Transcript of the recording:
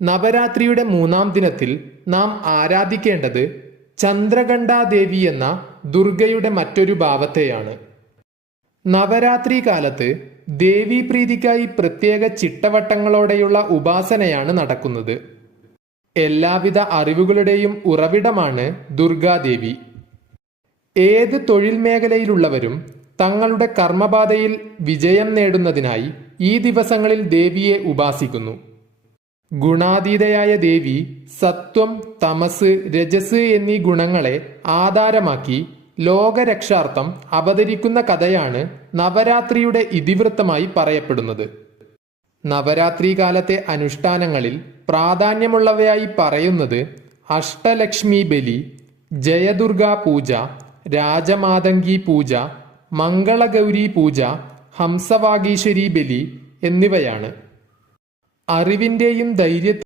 നവരാത്രിയുടെ 3-ാം ദിനത്തിൽ നാം ആരാധിക്കേണ്ടത് ചന്ദ്രഘണ്ഠാദേവി എന്ന ദുർഗയുടെ മറ്റൊരു ഭാവത്തെയാണ്. നവരാത്രി കാലത്ത് ദേവീപ്രീതിക്കായി പ്രത്യേക ചിട്ടവട്ടങ്ങളോടെയുള്ള ഉപാസനയാണ് നടക്കുന്നത്. എല്ലാവിധ അറിവുകളുടെയും ഉറവിടമാണ് ദുർഗാദേവി. ഏത് തൊഴിൽ മേഖലയിലുള്ളവരും തങ്ങളുടെ കർമ്മപാതയിൽ വിജയം നേടുന്നതിനായി ഈ ദിവസങ്ങളിൽ ദേവിയെ ഉപാസിക്കുന്നു. ഗുണാതീതയായ ദേവി സത്വം, തമസ്, രജസ് എന്നീ ഗുണങ്ങളെ ആധാരമാക്കി ലോകരക്ഷാർത്ഥം അവതരിക്കുന്ന കഥയാണ് നവരാത്രിയുടെ ഇതിവൃത്തമായി പറയപ്പെടുന്നത്. നവരാത്രി കാലത്തെ അനുഷ്ഠാനങ്ങളിൽ പ്രാധാന്യമുള്ളവയായി പറയുന്നത് അഷ്ടലക്ഷ്മി ബലി, ജയദുർഗാ പൂജ, രാജമാതംഗി പൂജ, മംഗളഗൗരി പൂജ, ഹംസവാഗീശ്വരി ബലി എന്നിവയാണ്. അറിവിന്റെയും ധൈര്യത്തിന്റെയും